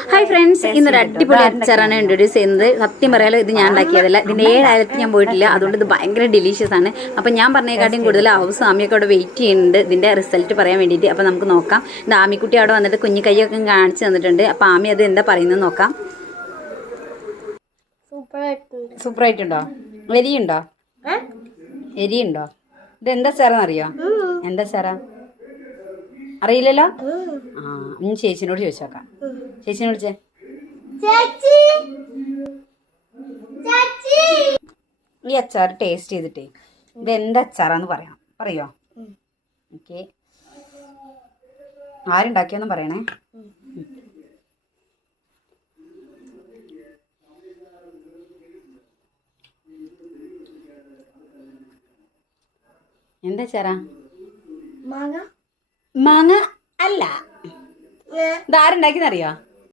Hi friends, ഇന്നൊരു അടിപൊളി അച്ചാറാണ് ഇൻട്രൊഡ്യൂസ് ചെയ്യുന്നത്. സത്യം പറയാലോ, ഇത് ഞാൻ ഉണ്ടാക്കിയതല്ല. ഇതിൻ്റെ 7 ആയിരത്തി ഞാൻ പോയിട്ടില്ല. അതുകൊണ്ട് ഇത് ഭയങ്കര ഡെലീഷ്യസ് ആണ്. അപ്പം ഞാൻ പറഞ്ഞേക്കാട്ടിയും കൂടുതൽ ഹൗസ് ആമിയൊക്കെ അവിടെ വെയിറ്റ് ചെയ്യുന്നുണ്ട് ഇതിൻ്റെ റിസൾട്ട് പറയാൻ വേണ്ടിയിട്ട്. അപ്പം നമുക്ക് നോക്കാം. ഇത് ആമിക്കുട്ടി അവിടെ വന്നിട്ട് കുഞ്ഞു കൈയൊക്കെ കാണിച്ചു തന്നിട്ടുണ്ട്. അപ്പം ആമി അത് എന്താ പറയുന്നത് നോക്കാം. സൂപ്പറായിട്ടുണ്ടോ? എരിയുണ്ടോ? എരിയുണ്ടോ? ഇത് എന്താ സാറെന്നറിയോ? എന്താ സാറാ അറിയില്ലല്ലോ. ആ, ചേച്ചിനോട് ചോദിച്ചു നോക്കാം. ചേച്ചിനോട് ഈ അച്ചാർ ടേസ്റ്റ് ചെയ്തിട്ടേ ഇത് എന്താ അച്ചാറാന്ന് പറയാം. പറയോ? ഓക്കെ, ആരുണ്ടാക്കിയെന്ന് പറയണേ. എന്താ അച്ചാറാ? മാങ്ങ അല്ല. ഇതാരുണ്ടാക്കിയെന്നറിയോ?